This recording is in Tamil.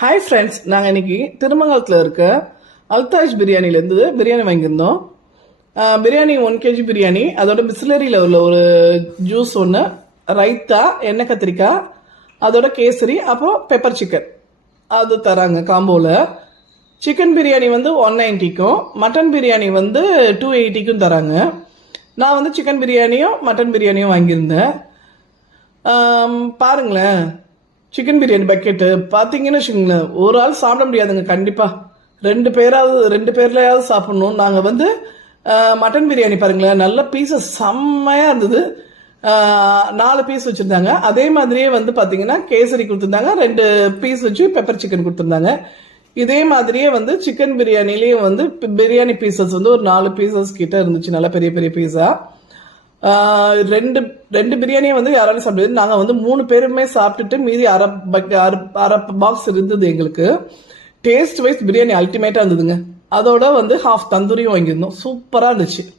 ஹாய் ஃப்ரெண்ட்ஸ், நாங்கள் இன்னைக்கு திருமங்கலத்தில் இருக்க அல்தாஜ் பிரியாணிலேருந்து பிரியாணி வாங்கியிருந்தோம். பிரியாணி 1 kg பிரியாணி, அதோட பிஸ்லரியில் உள்ள ஒரு ஜூஸ் ஒன்று, ரைத்தா, எண்ணெய் கத்திரிக்காய், அதோட கேசரி, அப்புறம் பெப்பர் சிக்கன் அது தராங்க காம்போவில். சிக்கன் பிரியாணி வந்து 190க்கும், மட்டன் பிரியாணி வந்து 280க்கும் தராங்க. நான் வந்து சிக்கன் பிரியாணியும் மட்டன் பிரியாணியும் வாங்கியிருந்தேன். பாருங்களேன், சிக்கன் பிரியாணி பக்கெட்டு பார்த்தீங்கன்னு வச்சுக்கோங்களேன், ஒரு ஆள் சாப்பிட முடியாதுங்க. கண்டிப்பாக ரெண்டு பேர்லையாவது சாப்பிட்ணும். நாங்கள் வந்து மட்டன் பிரியாணி பாருங்களேன், நல்ல பீஸஸ் செம்மையாக இருந்தது. 4 பீஸ் வச்சுருந்தாங்க. அதே மாதிரியே வந்து பார்த்தீங்கன்னா கேசரி கொடுத்துருந்தாங்க, 2 பீஸ் வச்சு பெப்பர் சிக்கன் கொடுத்துருந்தாங்க. இதே மாதிரியே வந்து சிக்கன் பிரியாணிலேயும் வந்து பிரியாணி பீசஸ் வந்து ஒரு 4 பீசஸ் கிட்ட இருந்துச்சு, நல்ல பெரிய பெரிய பீஸா. ரெண்டு பிரியாணியை வந்து யாராலும் சாப்பிடுது. நாங்கள் வந்து 3 பேருமே சாப்பிட்டுட்டு மீதி அரை பாக்ஸ் இருந்தது எங்களுக்கு. டேஸ்ட் வைஸ் பிரியாணி அல்டிமேட்டாக இருந்ததுங்க. அதோட வந்து ஹாஃப் தந்தூரியும் வாங்கியிருந்தோம். சூப்பராக இருந்துச்சு.